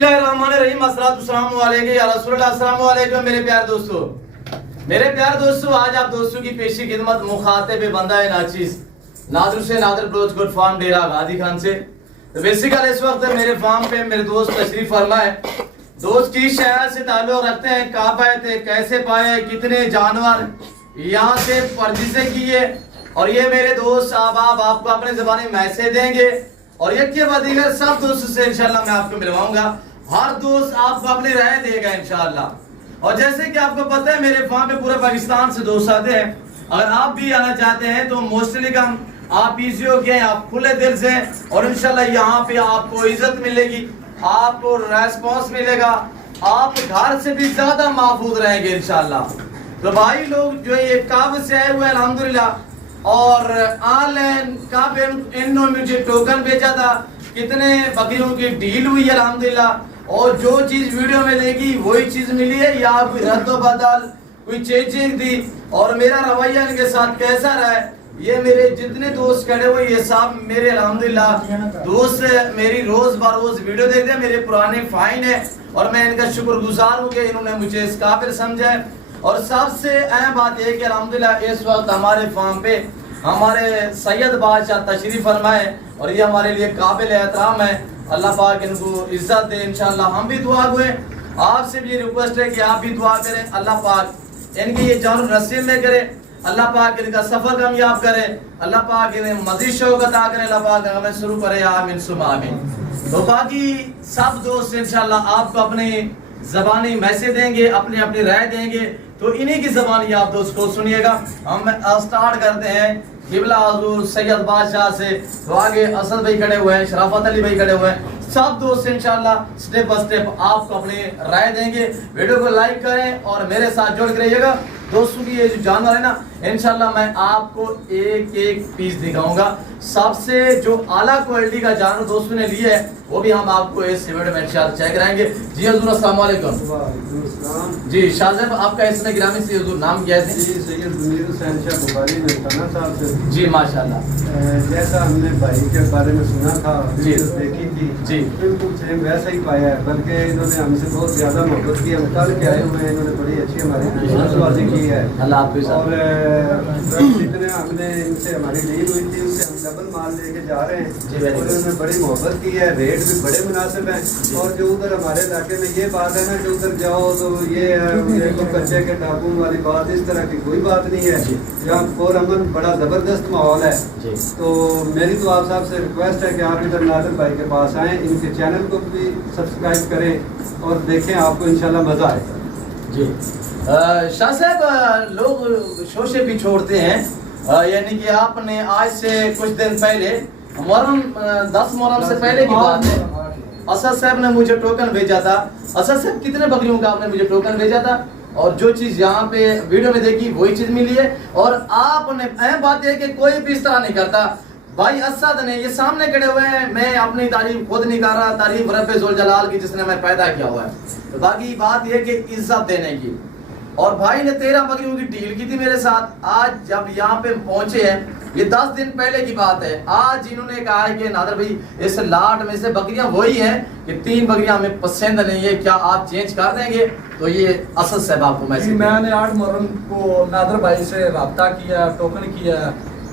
रहीम अस्सलाम वालेकुम मेरे प्यार दोस्तों, आज आप दोस्तों की पेशी खिदमत मुखातिब बंदा नाचीज नादर से नादर ब्रोच गुड फार्म डेरा गादी खान से। तो बेसिकली इस वक्त मेरे फार्म पे मेरे दोस्त तशरीफ फरमा है। दोस्त किस शहर से ताल्लुक रखते हैं, कहाँ पाए थे, कैसे पाए, कितने जानवर यहाँ से परजिशें की है, और ये मेरे दोस्त आप आपको अपने ज़बानी मैसेज देंगे और एक के बाद दीगर सब दोस्तों से इंशाल्लाह मैं आपको मिलवाऊंगा। हर दोस्त आपको अपनी राय देगा इंशाल्लाह। और जैसे कि आपको पता है मेरे फार्म पे पूरे पाकिस्तान से दोस्त आते हैं। अगर आप भी आना चाहते हैं तो मोस्टली कम आप इजी हो गए, आप खुले दिल से, और इंशाल्लाह यहाँ पे आपको इज्जत मिलेगी, आपको रेस्पॉन्स मिलेगा, आप घर से भी ज्यादा महफूज रहेंगे इंशाल्लाह। तो भाई लोग जो ये काबुल से आए हुए हैं अल्हम्दुलिल्लाह, और ऑनलाइन काफी इन्होंने मुझे टोकन भेजा था, कितने बकरियों की डील हुई है अल्हम्दुलिल्लाह, और जो चीज वीडियो में देखी वही चीज मिली है या कोई रद्द बदल कोई चेंजिंग थी, और मेरा रवैया इनके साथ कैसा रहा है, ये मेरे जितने दोस्त खड़े हुए ये सब मेरे अल्हम्दुलिल्लाह दोस्त मेरी रोज बरोज वीडियो देखते हैं, मेरे पुराने फाइन है, और मैं इनका शुक्रगुजार हूँ कि इन्होंने मुझे इस काबिल समझा है। और सबसे अहम बात यह कि अल्हम्दुलिल्लाह इस वक्त हमारे फार्म पे हमारे सैयद बादशाह तशरीफ फरमाए, और ये हमारे लिए काबिल एहतराम है। अल्लाह पाक इनको इज्जत दे इंशाल्लाह। हम भी दुआ हुए, आपसे भी रिक्वेस्ट है कि आप भी दुआ करें, अल्लाह पाक इनकी ये जान नसीब में करे, अल्लाह पाक इनका सफर कामयाब करे, अल्लाह पाक इन्हें मजीद शौक अता करे, अल्लाह पाक हमें शुरू करे, आमीन सुमा आमीन। तो बाकी सब दोस्त इंशाल्लाह आपको अपने ज़बानी मैसेज देंगे, अपनी अपनी राय देंगे, तो इन्हीं की ज़बानी आप दोस्त को सुनिएगा। हम स्टार्ट करते हैं किबला हुजूर सैयद बादशाह से, तो आगे असद भाई खड़े हुए हैं, शराफत अली भाई खड़े हुए हैं, सब दोस्त इंशाल्लाह स्टेप बाय स्टेप आपको अपनी राय देंगे। वीडियो को लाइक करें और मेरे साथ जुड़ कर रहिएगा। दोस्तों की ये जो जानवर है ना, इंशाल्लाह मैं आपको एक एक पीस दिखाऊंगा। सबसे जो आला क्वालिटी का जानवर दोस्तों ने लिया है वो भी हम आपको इस वीडियो में इंशाल्लाह चेक कराएंगे। जी हजूर अस्सलाम वालेकुम। जी शाह साहब, आपका इसमें गिरामी से हजूर नाम क्या है? जी सैयद मुनीर हुसैन शाह बुखारी ननकाना साहब से। जी माशाल्लाह। जैसा हमने भाई के बारे में सुना था, जी देखी थी, जी बिल्कुल सेम वैसा ही पाया है, बल्कि इन्होंने हमसे बहुत ज्यादा मोहब्बत की। हम कल के आए हुए हैं, इन्होंने बड़ी अच्छी हमारी नवाजी की है, और जितने हमने इनसे हमारी डील हुई थी उससे हम डबल माल लेके जा रहे हैं, और इन्होंने बड़ी मोहब्बत की है, रेट भी बड़े मुनासिब हैं। और जो उधर हमारे इलाके में ये बात है ना कि उधर जाओ तो ये तो कच्चे के डाकू वाली बात, इस तरह की कोई बात नहीं है। यहाँ और अमन बड़ा जबरदस्त माहौल है। तो मेरी तो आप साहब से रिक्वेस्ट है कि आप इधर नादिर भाई के पास आएँ, इनके चैनल को भी सब्सक्राइब करें और देखें, आपको इंशाल्लाह मजा आएगा। जी शाह साहब, लोग शो से भी छोड़ते हैं, यानी कि आपने आज से कुछ दिन पहले मुहर्रम 10 मुहर्रम से पहले की बात है, असद साहब ने मुझे टोकन भेजा था। असद साहब, कितने बकरियों का आपने मुझे टोकन भेजा था, और जो चीज यहाँ पे वीडियो में देखी वही चीज मिली है। और आपने अहम बात है कि कोई भी इस तरह नहीं करता। भाई असद ने ये सामने खड़े हुए हैं, मैं अपनी तारीफ खुद नहीं कर रहा, तारीफ रब्बे जुल जलाल की जिसने मैं पैदा किया हुआ है। तो बाकी बात यह कि इज्जत देने की, और भाई ने 13 बकरियों की डील की थी मेरे साथ। आज जब यहाँ पे पहुंचे हैं, ये 10 दिन पहले की बात है, आज इन्होंने कहा है कि नादर भाई इस लाट में से बकरियां वही हैं कि 3 बकरियां हमें पसंद नहीं है, क्या आप चेंज कर देंगे? तो ये असद साहब आपको मैंने 8 मुहर्रम को नादर भाई से रब्ता किया, टोकन किया,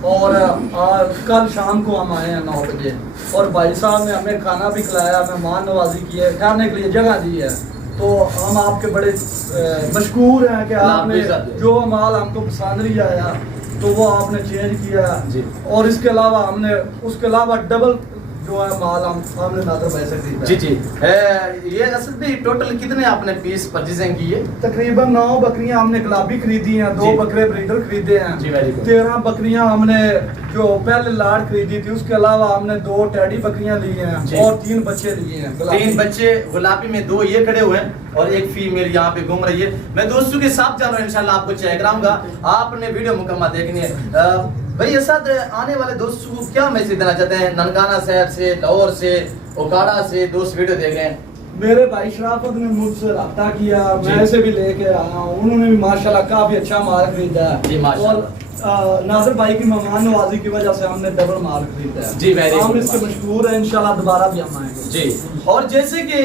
और कल शाम को हम आए हैं 9 बजे, और भाई साहब ने हमें खाना भी खिलाया, मेहमान नवाजी की है, ठहरने के लिए जगह दी है। तो हम आपके बड़े मशकूर हैं कि आपने जो माल हमको पसंद नहीं आया तो वो आपने चेंज किया, और इसके अलावा हमने उसके अलावा डबल जो है माल हमने नादर भाई से खरीदा। जी जी ये असल भी टोटल कितने आपने पीस परचेजिंग की है? तकरीबन 9 बकरियां हमने गुलाबी खरीदी हैं, 2 बकरे ब्रीडर खरीदे हैं, 13 बकरियां हमने जो पहले लाड खरीदी थी, उसके अलावा हमने 2 टैडी बकरियां ली हैं, और 3 बच्चे लिए हैं। 3 बच्चे गुलाबी में, 2 ये खड़े हुए हैं, और एक फीमेल यहाँ पे घूम रही है। मैं दोस्तों के साथ जा रहा हूँ, इंशाल्लाह आपको चेक कराऊंगा, आपने वीडियो मुकम्मल देखनी है। भाई असद, आने वाले दोस्तों को क्या मैसेज देना चाहते हैं? ननकाना शहर से, लाहौर से, ओकाड़ा से दोस्त वीडियो देख रहे हैं, मेरे भाई शराफत ने मुझसे रब्ता किया, जी। मैं ऐसे भी लेके आया हूँ, उन्होंने भी माशाल्लाह काफी अच्छा माल खरीदा जी, है। माशाल्लाह। और नाज़र भाई की मेहमान नवाजी की वजह से हमने डबल माल खरीदा है जी, very हम good, इसके मशहूर हैं, इंशाल्लाह दोबारा भी हम आएंगे। जी। और जैसे कि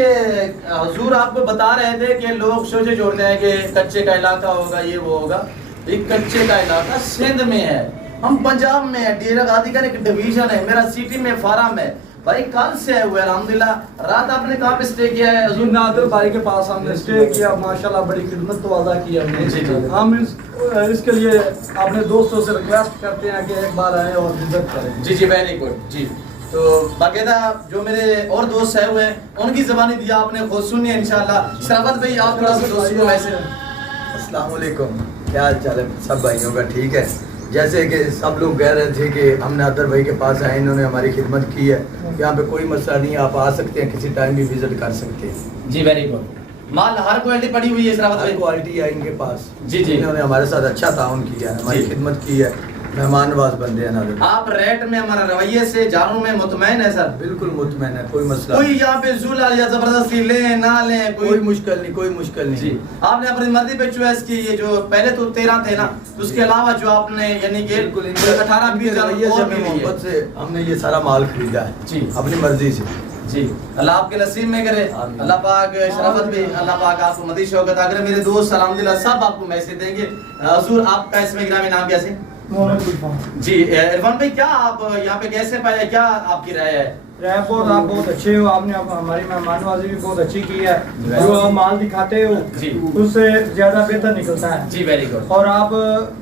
हुजूर आपको बता रहे थे कि लोग सोचे जोड़ते हैं कि कच्चे का इलाका होगा, ये वो होगा। एक कच्चे का इलाका सिंध में है, हम पंजाब में है, डेरा गाजी का एक डिवीजन है, मेरा सिटी में फार्म है। भाई कल से आए हुए अल्हम्दुलिल्लाह। रात आपने कहाँ पे स्टे किया है? जी, नादिर भाई के पास हमने स्टे किया, माशाल्लाह बड़ी खिदमत तो अदा की हमने। जी, जी। हम इसके लिए अपने दोस्तों से रिक्वेस्ट करते हैं कि एक बार आए और विजिट करें। जी जी, वेरी गुड जी। तो बाकायदा जो मेरे और दोस्त है हुए उनकी ज़बानी दिया आपने खुद सुनी है इंशाल्लाह। शराफत भाई आप थोड़ा सा दोस्तों को वैसे। अस्सलाम वालेकुम, क्या हाल चाल है सब भाइयों का? ठीक है। जैसे कि सब लोग कह रहे थे कि हम नादर भाई के पास आए, इन्होंने हमारी खिदमत की है, यहाँ पे कोई मसला नहीं है, आप आ सकते हैं, किसी टाइम भी विजिट कर सकते हैं। जी, वेरी गुड। माल हर क्वालिटी पड़ी हुई है शराफत हर भाई। क्वालिटी है इनके पास। जी, जी। इन्होंने हमारे साथ अच्छा ताउन किया है, हमारी जी। खिदमत की है, मेहमान नवाज बंदे हैं नादर। आप रेट में हमारा रवैये से जानू में मुतमैन है सर? बिल्कुल मुतमैन है, कोई मसला कोई नहीं। यहाँ पे जुला या जबरदस्ती ले ना ले कोई मुश्किल नहीं, कोई मुश्किल नहीं। जी। आपने अपनी मर्जी पे चॉइस की, ये जो पहले तो 13 थे ना, तो उसके अलावा जो आपने यानी कि बिल्कुल 18-20 रवैये से, मोहब्बत से हमने ये सारा माल खरीदा है जी। अपनी मर्जी से। जी, अल्लाह आपके नसीब में करे। आमीन। अल्लाह पाक शराफत भी, अल्लाह पाक आपको मज़ीद शौकत अगर मेरे दोस्त अल्हम्दुलिल्लाह सब आपको मैसेज देंगे। हुजूर आपका इसमें गिरामी नाम कैसे? मोहम्मद इरफान। जी, इरफान भाई क्या आप यहाँ पे कैसे पाए, क्या आपकी राय है? बहुत आप बहुत अच्छे हो, आपने हमारी मेहमान नवाजी भी बहुत अच्छी की है। जो आप माल दिखाते हो जी। उससे ज्यादा बेहतर निकलता है। जी, वेरी गुड। और आप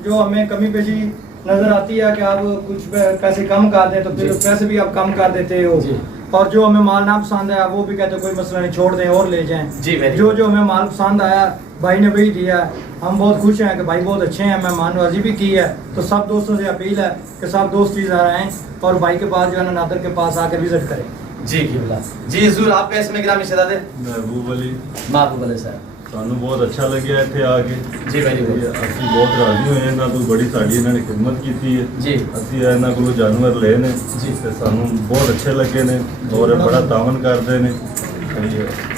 जो हमें कमी पेशी नजर आती है कि आप कुछ पैसे कम कर दें, तो फिर जी। पैसे भी आप कम कर देते हो। जी। और जो हमें माल ना पसंद आया वो भी कहते हो कोई मसला नहीं, छोड़ दें और ले जाएं। जी, very जो good। जो हमें माल पसंद आया भाई ने वही दिया है। हम बहुत खुश हैं कि भाई बहुत अच्छे हैं, मेहमान नवाजी भी की है। तो सब दोस्तों से अपील है कि सब दोस्त इधर आएँ और भाई के पास जो है ना नादर के पास आकर विजिट करें। जी किबला जी हुजूर आपका इसमें गिरामी शहजादे महबूब अली महबूब अली साहब ਸਾਨੂੰ ਬਹੁਤ ਅੱਛਾ ਲੱਗਿਆ ਇੱਥੇ ਆ ਕੇ ਜੀ ਵੈਰੀ ਗੁੱਡ ਅਸੀਂ ਬਹੁਤ ਰਾਜ਼ੀ ਹੋਏ ਇਹਨਾਂ ਤੋਂ ਬੜੀ ਸਾਡੀ ਇਹਨਾਂ ਨੇ ਖਿਦਮਤ ਕੀਤੀ ਹੈ ਜੀ ਅਸੀਂ ਇਹਨਾਂ ਕੋਲੋਂ ਜਾਨਵਰ ਲਏ ਨੇ ਜੀ ਤੇ ਸਾਨੂੰ ਬਹੁਤ ਅੱਛੇ ਲੱਗੇ ਨੇ ਔਰ ਬੜਾ ਤਾਵਨ ਕਰਦੇ ਨੇ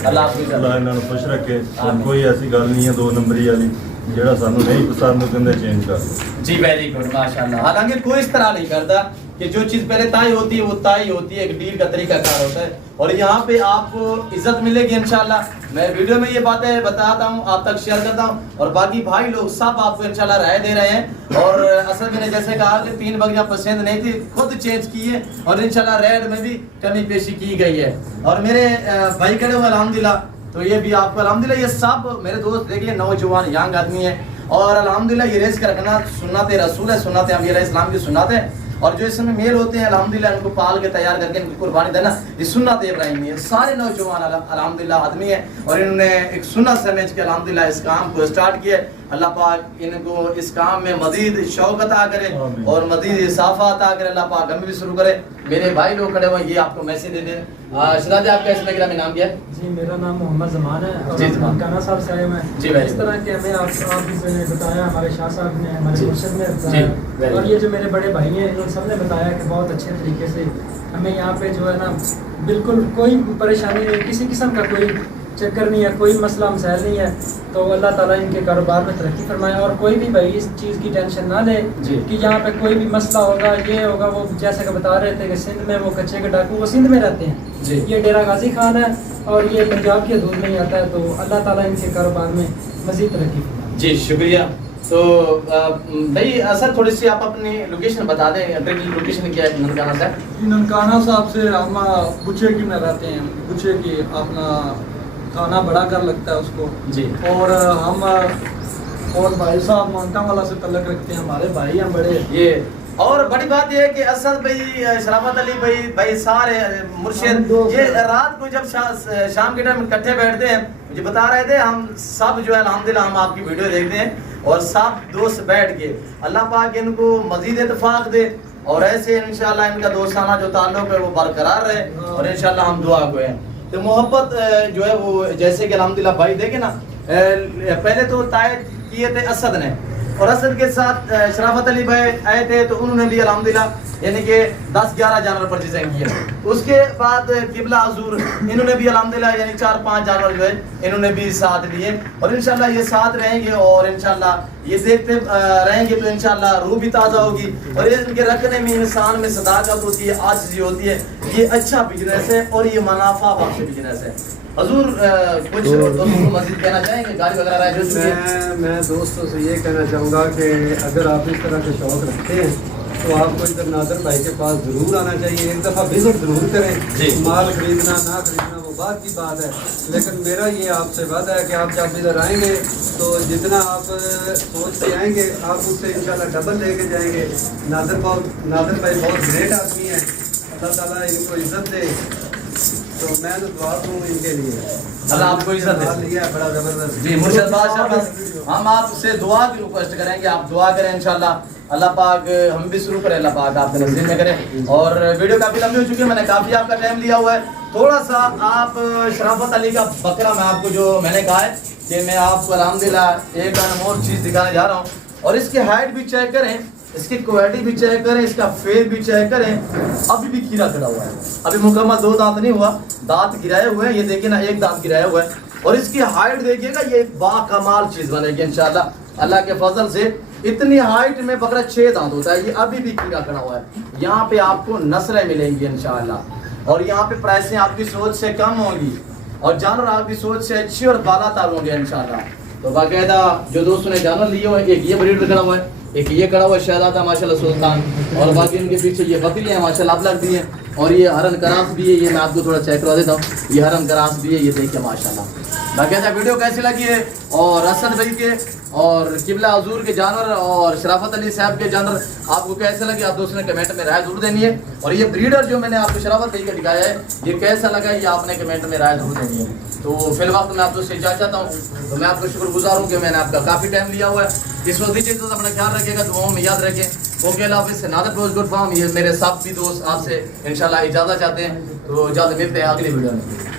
ਅੱਲਾਹ ਹਾਫਿਜ਼ ਅੱਲਾਹ ਇਹਨਾਂ ਨੂੰ ਖੁਸ਼ ਰੱਖੇ ਆਮੀਨ। ਕੋਈ ਐਸੀ ਗੱਲ ਨਹੀਂ ਹੈ ਦੋ ਨੰਬਰੀ ਵਾਲੀ ਜਿਹੜਾ ਸਾਨੂੰ ਨਹੀਂ ਪਸੰਦ ਉਹ ਕਹਿੰਦੇ ਚੇਂਜ ਕਰ ਦਿਓ जी वेरी गुड माशाल्लाह। हालांकि कोई इस तरह नहीं करता कि जो चीज़ पहले तय होती है वो तय होती है, एक डील का तरीका कार होता है और यहाँ पे आपको इज्जत मिलेगी इंशाल्लाह। मैं वीडियो में ये बातें बताता हूँ, आप तक शेयर करता हूँ और बाकी भाई लोग सब आपको इंशाल्लाह राय दे रहे हैं। और असल में जैसे कहा कि 3 बगियाँ पसंद नहीं थी, खुद चेंज की है और इंशाल्लाह रेट में भी कमी पेशी की गई है। और मेरे भाई खड़े हुए अल्हम्दुलिल्लाह, तो ये भी आपको अल्हम्दुलिल्लाह ये सब मेरे दोस्त देखिए नौजवान यंग आदमी है और अल्हम्दुलिल्लाह ये रेस का रखना सुन्नत रसूल है, सुन्नत अम्बिया इस्लाम की सुन्नत है। और जो इसमें मेल होते हैं अल्हम्दुलिल्लाह उनको पाल के तैयार करके इनकी कुर्बानी देना ये सुन्नत इब्राहिमी है। सारे नौजवान अल्हम्दुलिल्लाह आदमी है और इन्होंने एक सुन्नत समझ के अल्हम्दुलिल्लाह इस काम को स्टार्ट किया है। अल्लाह पाक इनको इस काम में मजीद शौक अता करे और मजीद इसाफा अता करे। अल्लाह पाक हमें भी शुरू करे। मेरे भाई लोग खड़े हुए ये आपको मैसेज दे दें। शहजादे आपका इसमें गिरामी नाम क्या है? जी मेरा नाम मोहम्मद जमान है और जी, हम जमान। ननकाना साहब से आए हुए हैं। जी, very इस तरह के हमें आप ने बताया, हमारे शाह साहब ने, हमारे जी, मुर्शद ने जी, बताया very और ये जो मेरे बड़े भाई हैं इन सब ने बताया कि बहुत अच्छे तरीके से हमें यहाँ पे जो है ना बिल्कुल कोई परेशानी नहीं, किसी किस्म का कोई चक्कर नहीं है, कोई मसला मसाइल नहीं है। तो अल्लाह ताला इनके कारोबार में तरक्की फरमाए और कोई भी भाई इस चीज़ की टेंशन ना ले जी। कि यहाँ पे कोई भी मसला होगा, ये होगा वो, जैसे कि बता रहे थे कि सिंध में वो कच्चे के डाकू वो सिंध में रहते हैं। जी। ये डेरा गाजी खान है और ये पंजाब के हदूद में ही आता है। तो अल्लाह ताला इनके कारोबार में मज़ीद तरक्की फरमाए। जी शुक्रिया। तो भाई असर थोड़ी सी आप अपनी लोकेशन बता दें, लोकेशन क्या है ननकाना साहब? ननकाना साहब से हम बुचे की में रहते हैं, बुचे की अपना थाना बड़ा कर लगता है उसको जी। और हम और भाई साहब मानता वाला से तल्लक रखते हैं, हमारे भाई हैं बड़े। ये और बड़ी बात ये है कि असद भाई, शराफत अली भाई सारे मुर्शिद ये रात को जब शाम के टाइम इकट्ठे बैठते हैं, मुझे बता रहे थे हम सब जो है अल्हम्दुलिल्लाह हम आपकी वीडियो देखते हैं और सब दोस्त बैठ के अल्लाह पाक इनको मजीद इत्तेफाक दे और ऐसे इंशाल्लाह इनका दोस्ताना जो ताल्लुक है वो बरकरार रहे और इंशाल्लाह हम दुआ को हैं। तो मोहब्बत जो है वो जैसे कि अल्हम्दुलिल्लाह भाई देखे ना, पहले तो तायद किए थे असद ने اور اسد کے ساتھ شرافت علی بھائی آئے تھے تو انہوں نے بھی الحمدللہ یعنی کہ 10-11 جانور پرچیزیں کی ہیں. اس کے بعد قبلہ حضور انہوں نے بھی الحمدللہ یعنی 4-5 جانور جو ہے انہوں نے بھی ساتھ لیے اور انشاءاللہ یہ ساتھ رہیں گے اور انشاءاللہ یہ دیکھتے رہیں گے تو انشاءاللہ روح بھی تازہ ہوگی. اور یہ ان کے رکھنے میں انسان میں صداقت ہوتی ہے, عاجزی ہوتی ہے. یہ اچھا بزنس ہے اور یہ منافع بخش بزنس ہے. حضور کچھ دوستوں کو مزید کہنا چاہیں گے؟ گاڑی وغیرہ رائے جو چکی ہے. میں دوستوں سے یہ کہنا چاہوں گا کہ اگر آپ اس طرح کے شوق رکھتے ہیں تو آپ کو ادھر نادر بھائی کے پاس ضرور آنا چاہیے. ایک دفعہ وزٹ ضرور کریں. مال خریدنا نہ خریدنا وہ بات کی بات ہے, لیکن میرا یہ آپ سے وعدہ ہے کہ آپ جب ادھر آئیں گے تو جتنا آپ سوچ کے آئیں گے آپ اس سے انشاءاللہ ڈبل لے کے جائیں گے. نادر بھائی بہت گریٹ آدمی ہیں, اللہ تعالیٰ ان کو عزت دے. تو میں تو دعا دوں ان کے لیے, اللہ آپ کو عزت دے. لیا بڑا زبردست. جی مرشد بادشاہ بس ہم آپ سے دعا کی ریکویسٹ کریں گے, آپ دعا کریں انشاءاللہ اللہ پاک ہم بھی شروع کریں, اللہ پاک آپ کے نصیب میں کریں. اور ویڈیو کافی لمبی ہو چکی ہے, میں نے کافی آپ کا ٹائم لیا ہوا ہے. تھوڑا سا آپ شرافت علی کا بکرا میں آپ کو جو میں نے کہا ہے کہ میں آپ کو الحمدللہ ایک انمول چیز دکھانے جا رہا ہوں. اور اس کی ہائٹ بھی چیک کریں, اس کی کوالٹی بھی چیک کریں, اس کا فیس بھی چیک کریں. ابھی بھی کھیرا کھڑا ہوا ہے, ابھی مکمل 2 دانت نہیں ہوا, دانت گرائے ہوئے ہیں. یہ دیکھیں نا, ایک دانت گرایا ہوا ہے. اور اس کی ہائٹ دیکھیے گا, یہ ایک با کمال چیز بنے گی انشاءاللہ اللہ کے فضل سے. اتنی ہائٹ میں بکرا 6 دانت ہوتا ہے. یہ ابھی بھی کھیرا کھڑا ہوا ہے. یہاں پہ آپ کو نسلیں ملیں گی انشاءاللہ, اور یہاں پہ پرائسیں آپ کی سوچ سے کم ہوں گی اور جانور آپ کی سوچ سے اچھی اور بالا تر ہوں گے انشاءاللہ. تو باقاعدہ جو دوستوں نے جانور لیے ہوئے, ایک یہ بریڈ کھڑا ہوا ہے, ایک یہ کھڑا ہوا ہے شہزادہ ماشاءاللہ سلطان, اور باقی ان کے پیچھے یہ بکری ہیں ماشاءاللہ آپ لگ دی ہیں. اور یہ ہرن کراس بھی ہے, یہ میں آپ کو تھوڑا چیک کروا دیتا ہوں. یہ ہرن کراس بھی ہے, یہ دیکھیں ماشاءاللہ. باقاعدہ ویڈیو کیسی لگی ہے اور اسد بھائی کے اور قبلہ حضور کے جانور اور شرافت علی صاحب کے جانور آپ کو کیسے لگے, آپ دوستوں نے کمنٹ میں رائے ضرور دینی ہے. اور یہ بریڈر جو میں نے آپ کو شرافت بھائی کا دکھایا ہے یہ کیسا لگا یہ آپ نے کمنٹ میں رائے ضرور دینی ہے. تو فی الوقت میں آپ دوست سے اجازت چاہتا ہوں. تو میں آپ کو شکر گزار ہوں کہ میں نے آپ کا کافی ٹائم لیا ہوا ہے. اس وقت دیجیے تو اپنا خیال رکھے گا, دعاؤں میں یاد رکھیں. اوکے اللہ حافظ. نادر بروچ گڈ فارم, یہ میرے سب بھی دوست آپ سے انشاءاللہ اجازت چاہتے ہیں. تو اجازت ملتے ہیں اگلی ویڈیو میں.